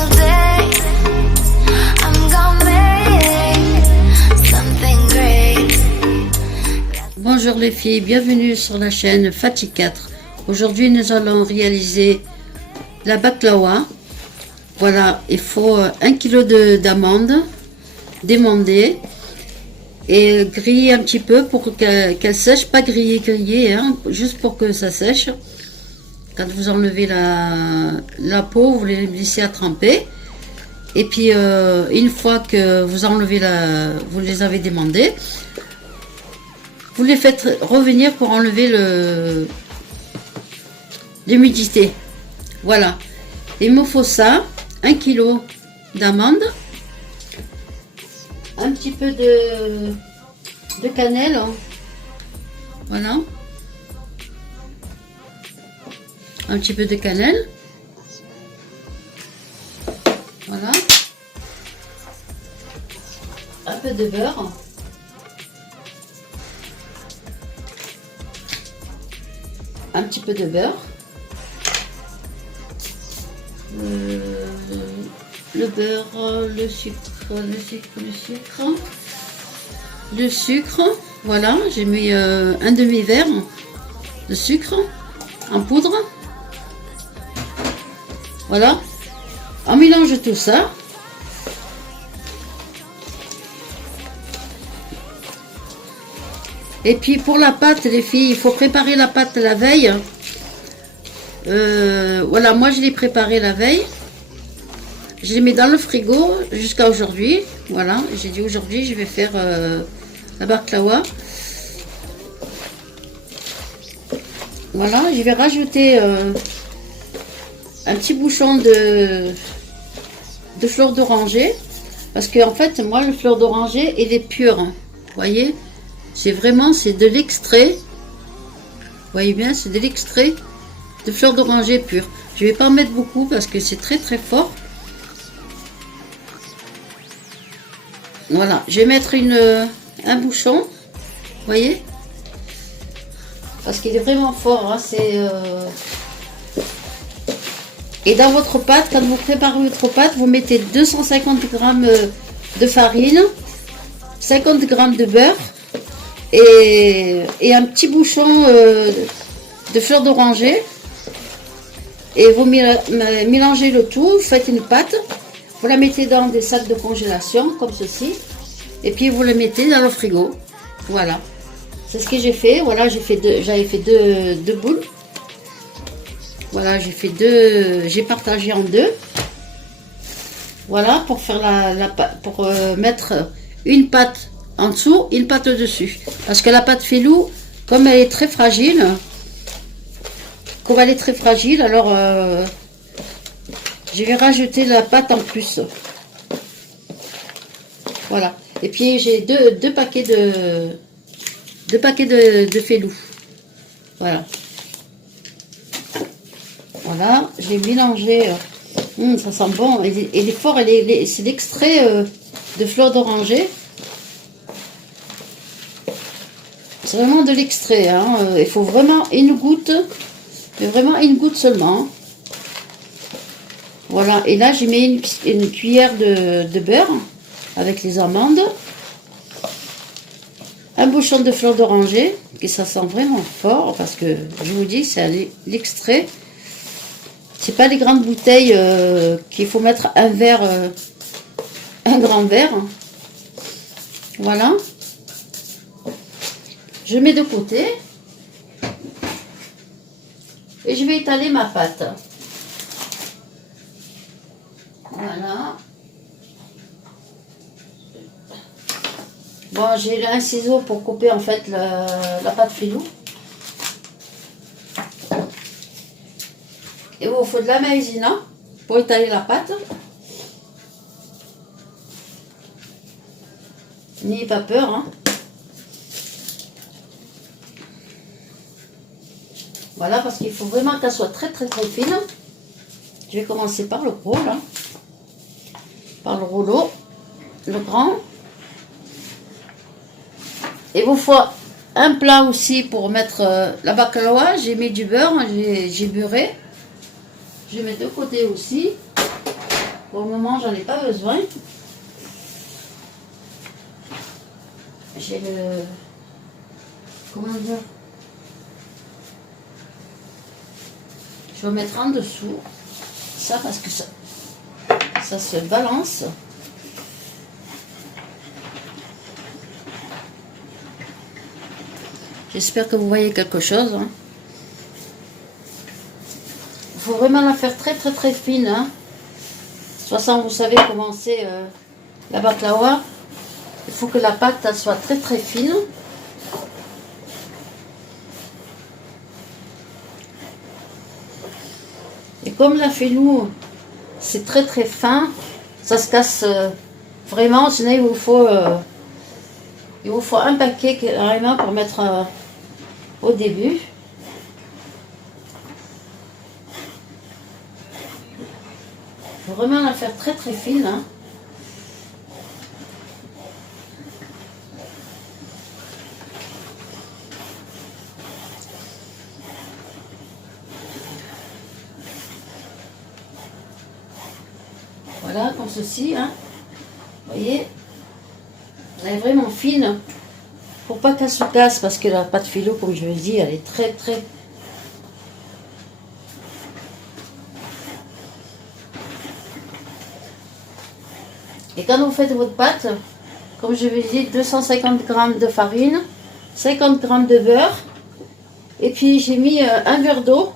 single day. I'm gonna make something great. Bonjour les filles, bienvenue sur la chaîne Fatih 4. Aujourd'hui nous allons réaliser la baklawa. Voilà, il faut 1 kg d'amandes démondées et griller un petit peu pour qu'elle sèche, pas griller hein, juste pour que ça sèche. Quand vous enlevez la peau, vous les laissez à tremper. Et puis une fois que vous enlevez vous les avez démondées, vous les faites revenir pour enlever l'humidité. Voilà, il me faut ça, 1 kg d'amandes, un petit peu de cannelle, voilà, un petit peu de cannelle, voilà, un peu de beurre, un petit peu de beurre, le beurre, le sucre, voilà, j'ai mis un demi-verre de sucre en poudre, voilà, on mélange tout ça. Et puis pour la pâte, les filles, il faut préparer la pâte la veille. Voilà, moi je l'ai préparée la veille. Je l'ai mis dans le frigo jusqu'à aujourd'hui. Voilà, j'ai dit aujourd'hui je vais faire la baklawa. Voilà, je vais rajouter un petit bouchon de fleur d'oranger. Parce que en fait, moi le fleur d'oranger, il est pur. Vous voyez, c'est de l'extrait. Vous voyez bien, c'est de l'extrait de fleur d'oranger pure. Je vais pas en mettre beaucoup parce que c'est très très fort. Voilà, je vais mettre un bouchon, vous voyez, parce qu'il est vraiment fort, hein, Et dans votre pâte, quand vous préparez votre pâte, vous mettez 250 g de farine, 50 g de beurre et un petit bouchon de fleur d'oranger. Et vous mélangez le tout, faites une pâte. Vous la mettez dans des sacs de congélation, comme ceci. Et puis vous la mettez dans le frigo. Voilà. C'est ce que j'ai fait. Voilà, j'avais fait deux boules. Voilà, j'ai partagé en deux. Voilà, pour faire mettre une pâte en dessous, une pâte dessus. Parce que la pâte filou, comme elle est très fragile, alors je vais rajouter la pâte en plus. Voilà. Et puis j'ai deux paquets de félou. Voilà. Voilà. J'ai mélangé. Ça sent bon. Il est fort. C'est l'extrait de fleur d'oranger. C'est vraiment de l'extrait. Hein. Il faut vraiment une goutte. Mais vraiment une goutte seulement. Voilà, et là j'ai mis une cuillère de beurre avec les amandes, un bouchon de fleur d'oranger, que ça sent vraiment fort, parce que je vous dis, c'est l'extrait. C'est pas les grandes bouteilles qu'il faut mettre un grand verre. Voilà. Je mets de côté. Et je vais étaler ma pâte. Voilà. Bon, j'ai un ciseau pour couper en fait la pâte filou. Et il vous faut de la maïzena pour étaler la pâte. N'ayez pas peur, hein. Voilà, parce qu'il faut vraiment qu'elle soit très très très fine. Je vais commencer par le gros là. Par le rouleau. Le grand. Il vous faut un plat aussi pour mettre la baklawa. J'ai mis du beurre, j'ai beurré. Je mets de côté aussi. Pour le moment, j'en ai pas besoin. J'ai le... Comment dire? Je vais mettre en dessous. Ça, parce que ça se balance. J'espère que vous voyez quelque chose. Hein. Il faut vraiment la faire très très très fine. Hein. De toute façon, vous savez comment c'est la baklawa. Il faut que la pâte elle soit très très fine. Et comme la fenouil, c'est très très fin, ça se casse vraiment. Sinon, il vous faut un paquet carrément pour mettre au début. Il faut vraiment la faire très très fine. Hein. Voilà, comme ceci. Hein. Vous voyez, elle est vraiment fine. Pour pas qu'elle se casse, parce que la pâte phyllo, comme je vous dis, elle est très très... Et quand vous faites votre pâte, comme je vous dis, 250 g de farine, 50 g de beurre, et puis j'ai mis un verre d'eau.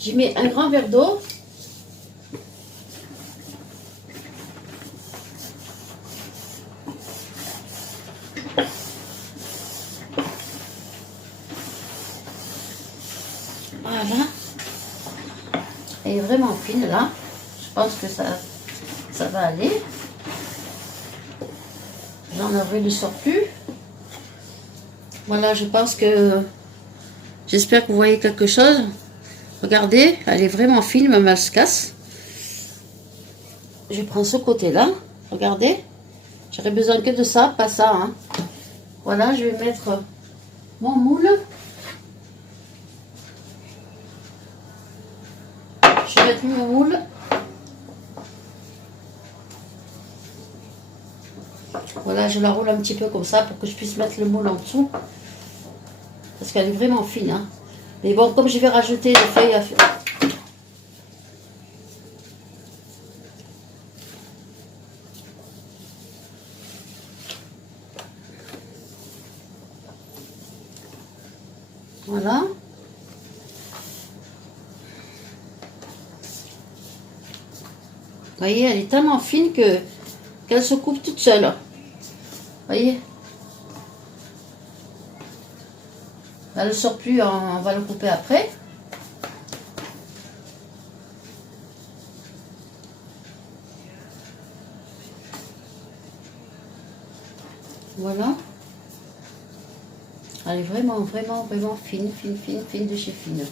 J'ai mis un grand verre d'eau. Voilà. Elle est vraiment fine là. Je pense que ça va aller. J'enlèverai le surplus. Voilà, je pense que... J'espère que vous voyez quelque chose. Regardez, elle est vraiment fine, même elle se casse. Je prends ce côté-là. Regardez. J'aurais besoin que de ça, pas ça. Hein. Voilà, je vais mettre mon moule. Je vais mettre mon moule. Voilà, je la roule un petit peu comme ça pour que je puisse mettre le moule en dessous. Parce qu'elle est vraiment fine. Hein. Mais bon, comme je vais rajouter des feuilles à... Voilà. Vous voyez, elle est tellement fine qu'elle se coupe toute seule. Vous voyez? Le surplus, on va le couper après. Voilà. Elle est vraiment, vraiment, vraiment fine, fine, fine, fine de chez fine.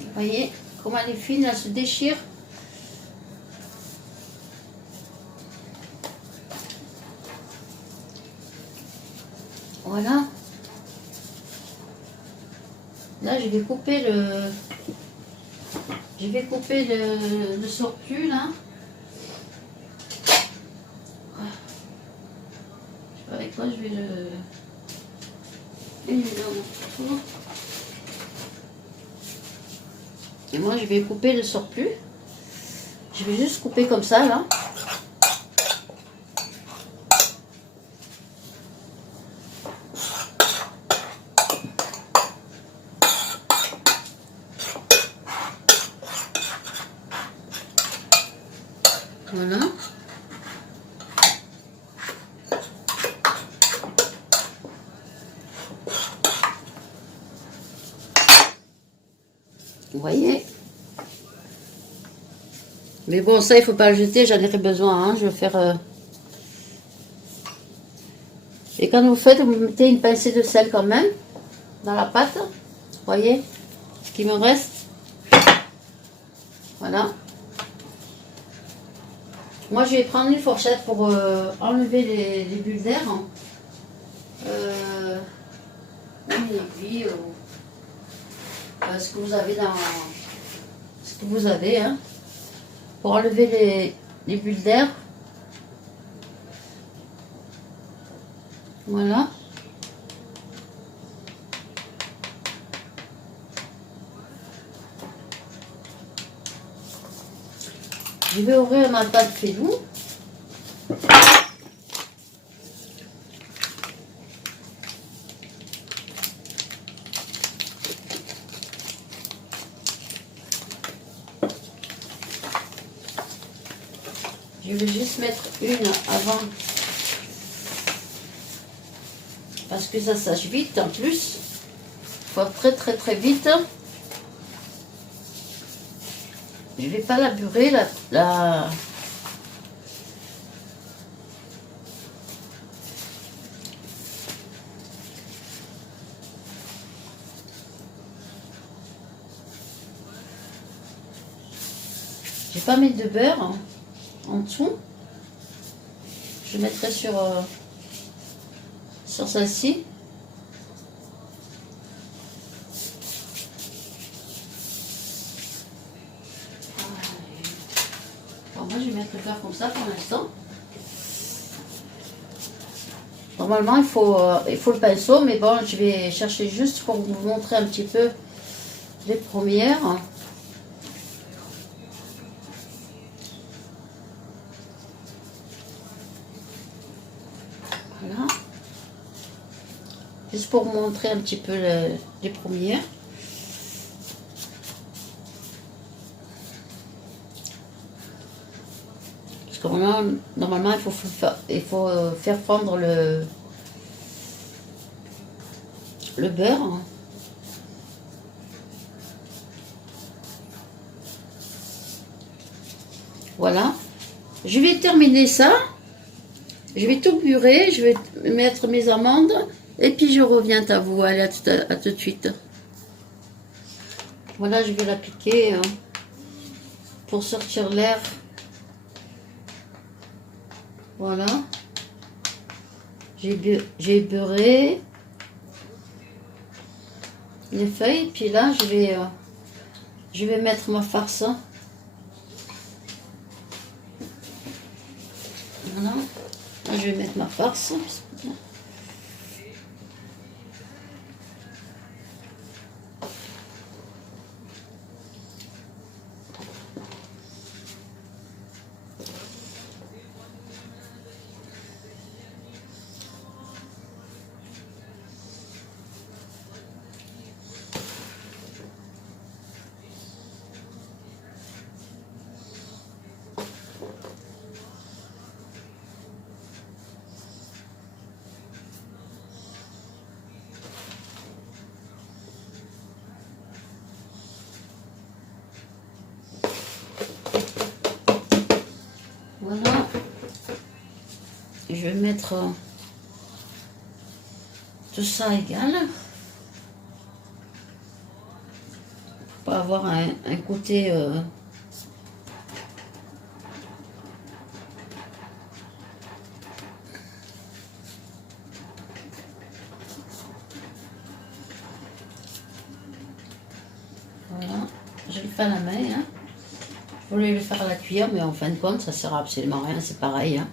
Vous voyez comment elle est fine, elle se déchire. Voilà. Là, je vais couper le surplus là. Je sais pas avec quoi je vais le mettre autour. Et moi, je vais couper le surplus. Je vais juste couper comme ça là. Voilà. Vous voyez? Mais bon, ça, il faut pas le jeter, j'en aurai besoin. Hein. Je vais faire... Et quand vous faites, vous mettez une pincée de sel quand même dans la pâte. Vous voyez ce qui me reste? Voilà. Moi, je vais prendre une fourchette pour enlever les bulles d'air. Hein. une aiguille ou ce que vous avez dans ce que vous avez hein, pour enlever les bulles d'air. Voilà. Je vais ouvrir ma pâte Félou. Je vais juste mettre une avant parce que ça sèche vite en plus. Il faut très vite. Je vais pas la beurrer la... J'ai pas mis de beurre hein, en dessous. Je mettrai sur celle-ci. Bon, moi je vais mettre le beurre comme ça pour l'instant. Normalement il faut le pinceau, mais bon je vais chercher juste pour vous montrer un petit peu les premières. Voilà. Juste pour vous montrer un petit peu les premières. Parce que normalement il faut faire fondre le beurre. Voilà. Je vais terminer ça. Je vais tout purer. Je vais mettre mes amandes. Et puis je reviens à vous. Allez, à tout de suite. Voilà, je vais l'appliquer pour sortir l'air. Voilà. J'ai beurré les feuilles. Puis là, je vais mettre ma farce. Voilà. Là, je vais mettre ma farce. Voilà. Je vais mettre tout ça égal. Pour avoir un côté voilà. Je le fais à la main. Hein. Je voulais le faire à la cuillère, mais en fin de compte, ça sert à absolument rien. C'est pareil. Hein.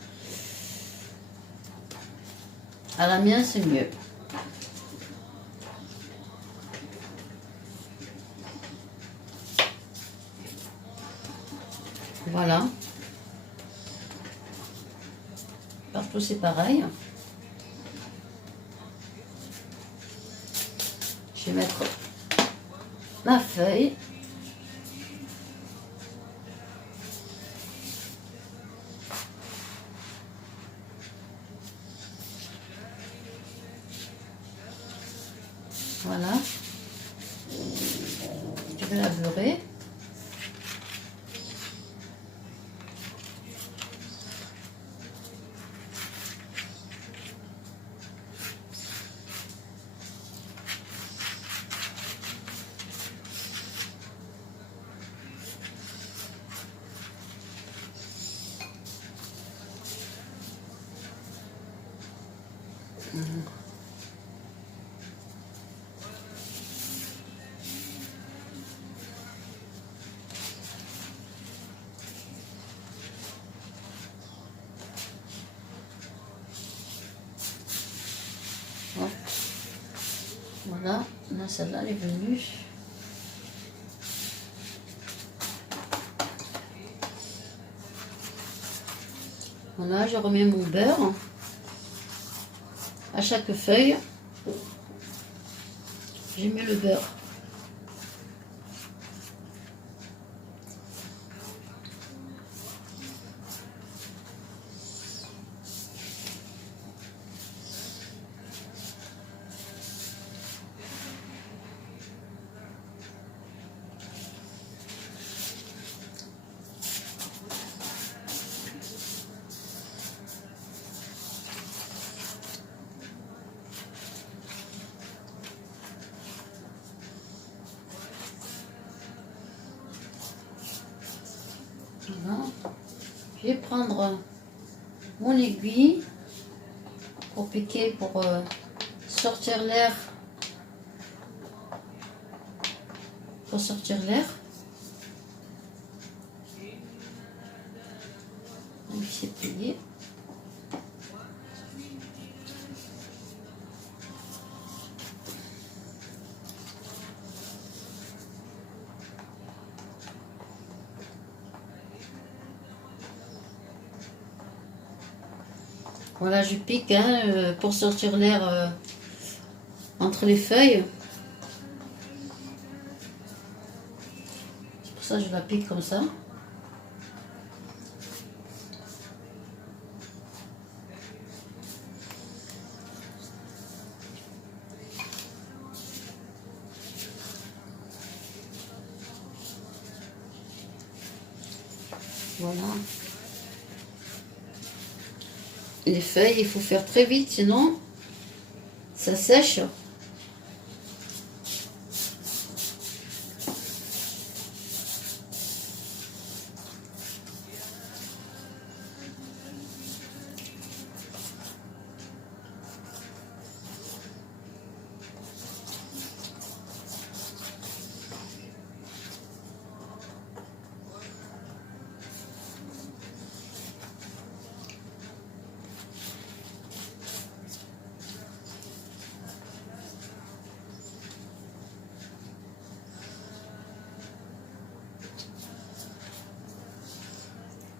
À la mienne, c'est mieux. Voilà. Partout, c'est pareil. Je vais mettre ma feuille. Voilà. Je vais la beurrer. Voilà, là celle-là elle est venue. Voilà, je remets mon beurre à chaque feuille. Je mets le beurre. Voilà. Je vais prendre mon aiguille pour piquer, pour sortir l'air. Pour sortir l'air. Donc c'est plié. Voilà, je pique hein, pour sortir l'air entre les feuilles. C'est pour ça que je la pique comme ça. Voilà. Les feuilles, il faut faire très vite, sinon ça sèche.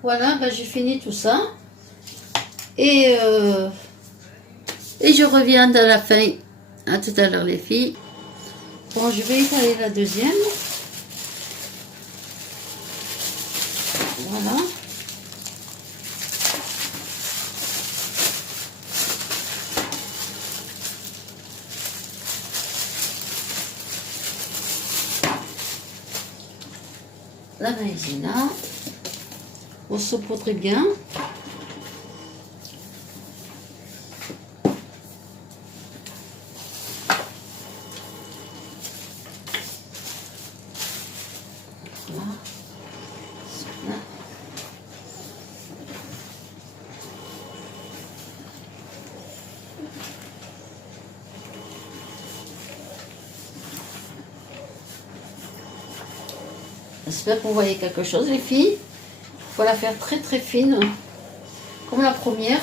Voilà, ben j'ai fini tout ça. Et je reviens dans la fin. À tout à l'heure les filles. Bon, je vais étaler la deuxième. Voilà. La maïzena. On saupoudre bien. Voilà. Voilà. J'espère que vous voyez quelque chose les filles. Il faut la faire très très fine, comme la première.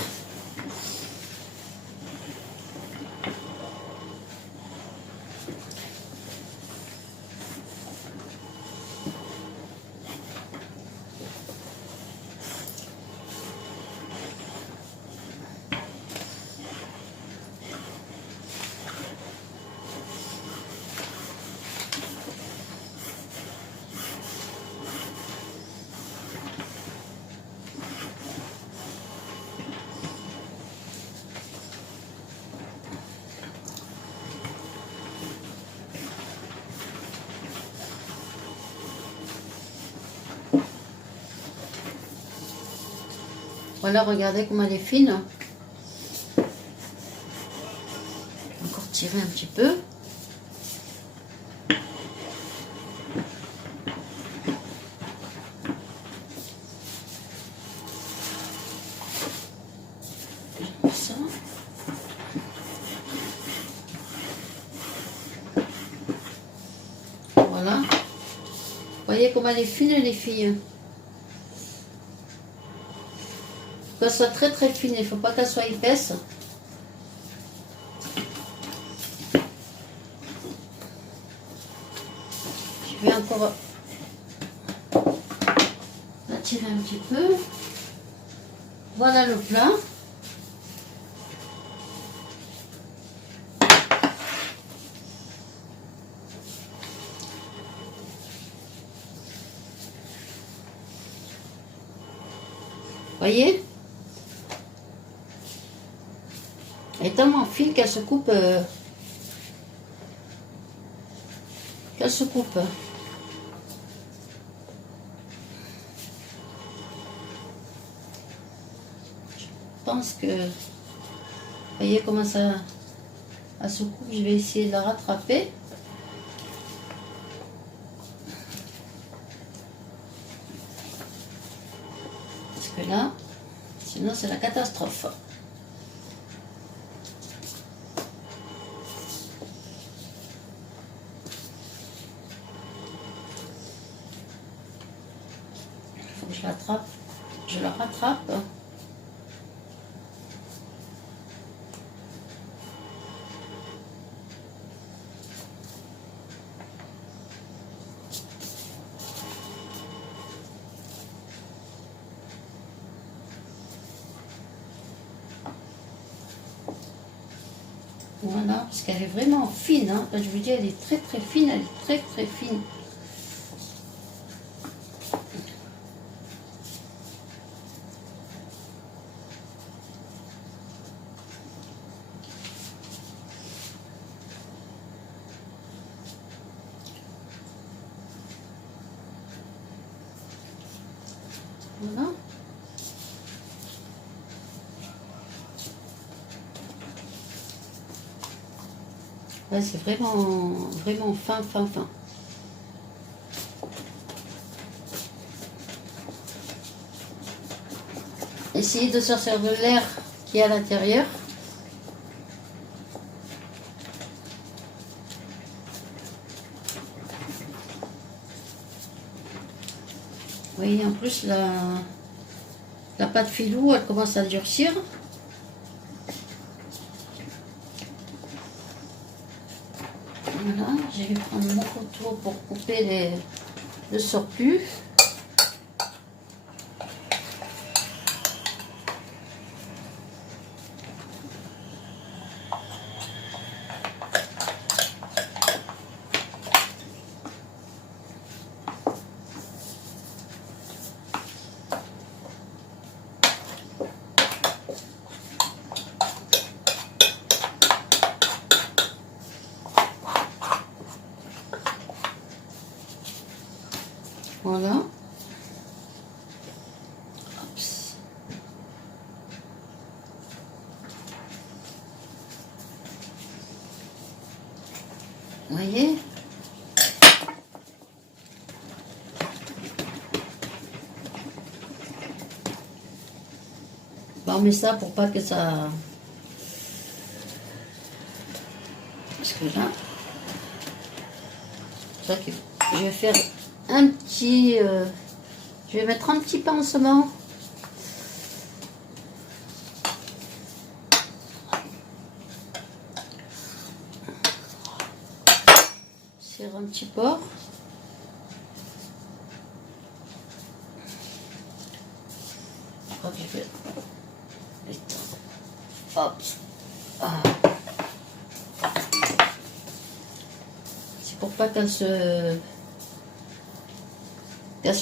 Voilà, regardez comment elle est fine. Encore tirer un petit peu. Comme ça. Voilà. Voyez comment elle est fine les filles. Qu'elle soit très très fine, il ne faut pas qu'elle soit épaisse. on va la tirer un petit peu. Voilà le plat. Voyez? Elle est tellement fine qu'elle se coupe. Qu'elle se coupe. Je pense que... Voyez comment ça elle se coupe. Je vais essayer de la rattraper. Parce que là, sinon c'est la catastrophe. Faut que je l'attrape. Je la rattrape. Voilà, parce qu'elle est vraiment fine. Hein. Là, je vous dis, elle est très très fine. Elle est très très fine. Voilà. Là, c'est vraiment fin. Essayez de sortir de l'air qui est à l'intérieur. Vous voyez, en plus, la pâte filou, elle commence à durcir. Voilà, je vais prendre mon couteau pour couper le surplus. Voilà. Oups. Vous voyez? Bon, on met ça pour pas que ça... Parce que là... C'est vrai que je vais faire un petit... je vais mettre un petit pansement. Serre un petit port. Je crois que je vais... Hop. Ah. C'est pour pas qu'elle se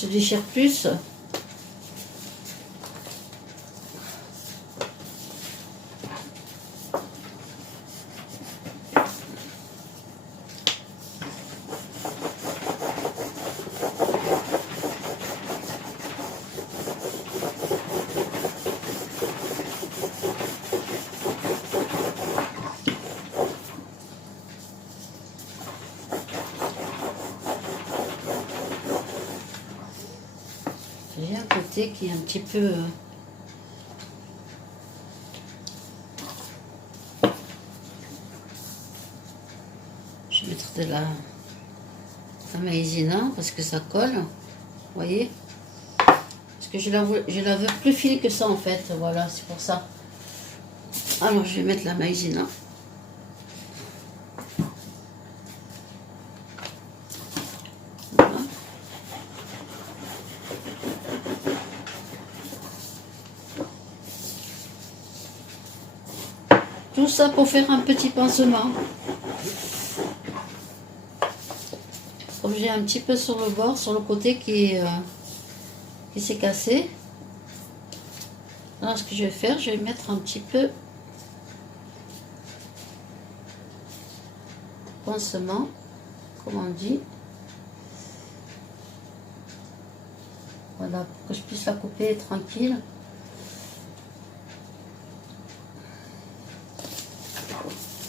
déchire plus. J'ai un côté qui est un petit peu... Je vais mettre de la maïzena parce que ça colle. Vous voyez? Parce que je la veux plus fine que ça en fait. Voilà, c'est pour ça. Alors je vais mettre la maïzena. Voilà. Tout ça pour faire un petit pansement. Comme j'ai un petit peu sur le bord, sur le côté qui s'est cassé. Alors ce que je vais faire, je vais mettre un petit peu pansement, comme on dit. Voilà, pour que je puisse la couper tranquille.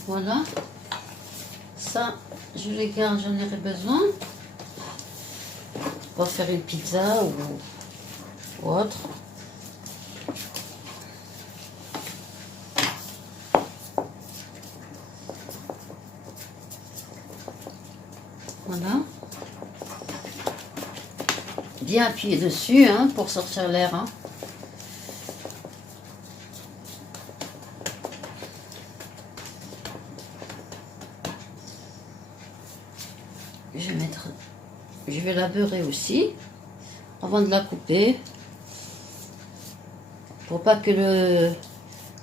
Voilà. Ça, je les garde, j'en aurai besoin. Pour faire une pizza ou autre. Voilà. Bien appuyer dessus hein, pour sortir l'air. Hein. Je vais la beurrer aussi avant de la couper. Pour pas que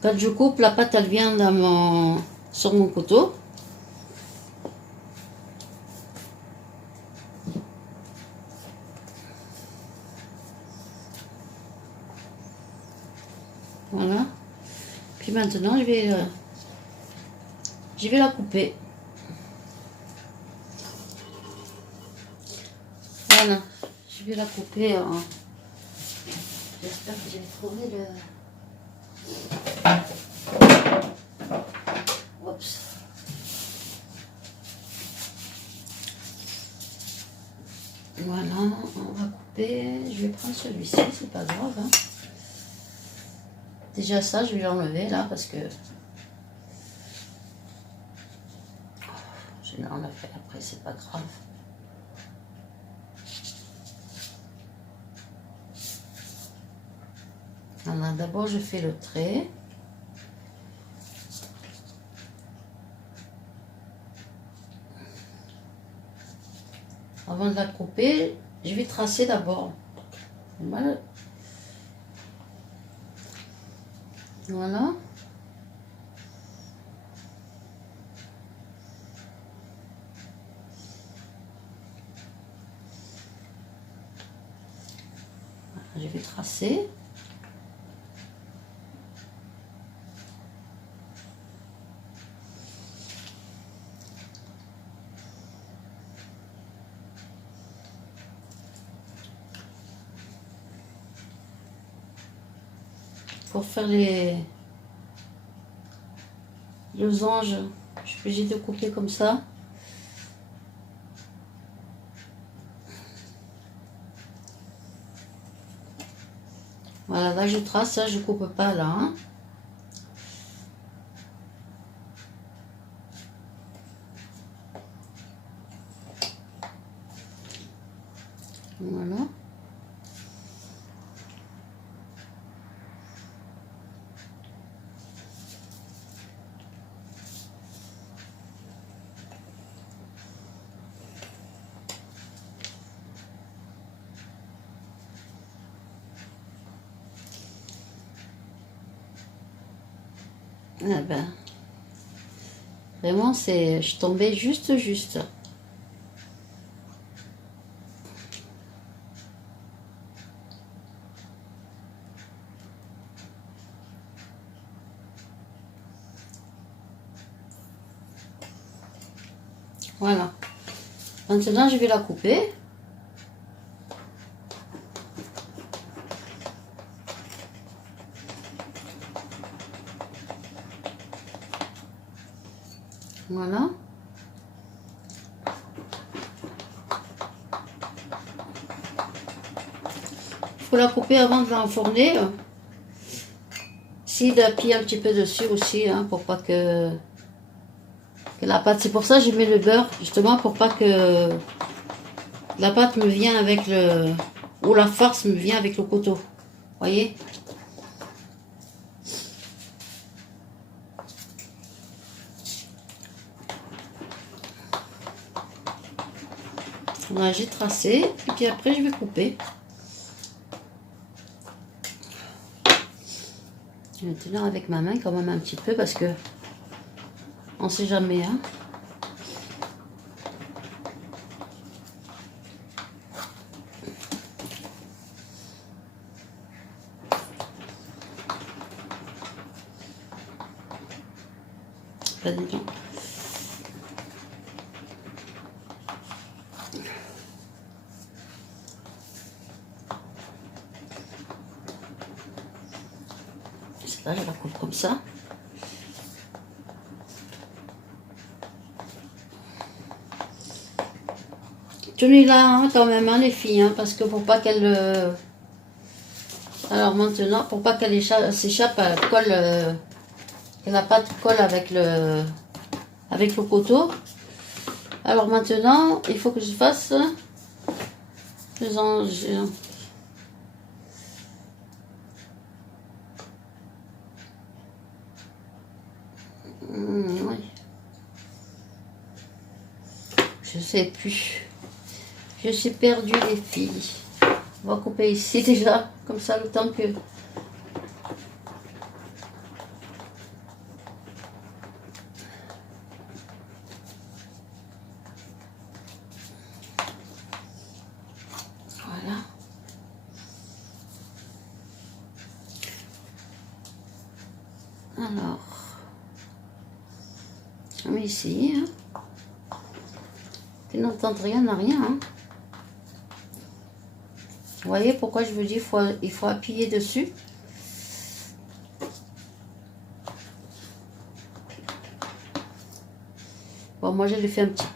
quand je coupe, la pâte elle vient sur mon couteau. Voilà. Puis maintenant, je vais la couper. Voilà. Je vais la couper en... J'espère que je vais trouver le... Oups. Voilà, on va couper. Je vais prendre celui-ci, c'est pas grave. Hein. Déjà ça, je vais l'enlever là parce que je l'enlève après, c'est pas grave. Voilà, d'abord je fais le trait. Avant de la couper, je vais tracer d'abord. Voilà. Voilà. Je vais tracer. Pour faire les losanges, je suis obligée de couper comme ça. Voilà, là je trace, ça je coupe pas là. Hein. Voilà. Ah ben, vraiment, je suis tombée juste. Voilà. Maintenant, je vais la couper. Voilà. Il faut la couper avant de l'enfourner. Si d'appuyer un petit peu dessus aussi, hein, pour pas que la pâte. C'est pour ça que j'ai mis le beurre, justement, pour pas que la pâte me vienne avec ou la farce me vient avec le couteau. Voyez? Là, j'ai tracé, et puis après je vais couper. Maintenant avec ma main quand même un petit peu parce que On sait jamais, hein. Pas dedans. Là, je la coupe comme ça. Tenez-la hein, quand même, hein, les filles, hein, parce que pour pas qu'elle... Alors maintenant, pour pas qu'elle s'échappe, elle colle... que la pâte colle avec le coteau. Alors maintenant, il faut que je fasse... Oui. Je sais plus. Je suis perdue les filles. On va couper ici déjà, comme ça le temps que... Voilà. Alors... On met ici. Hein. Tu n'entends rien à rien. Hein. Vous voyez pourquoi je vous dis il faut appuyer dessus. Bon, moi je l'ai fait un petit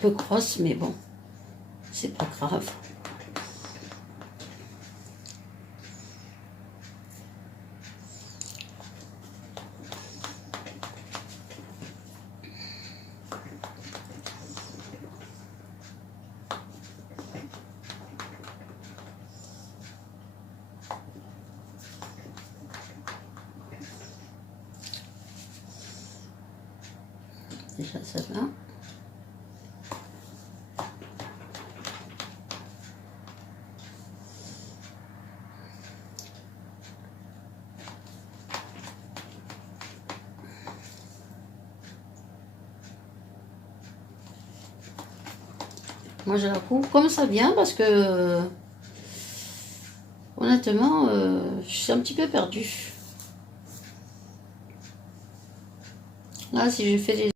peu grosse, mais bon, c'est pas grave. Déjà ça va. Moi je la coupe comme ça vient parce que honnêtement je suis un petit peu perdue. Là si je fais les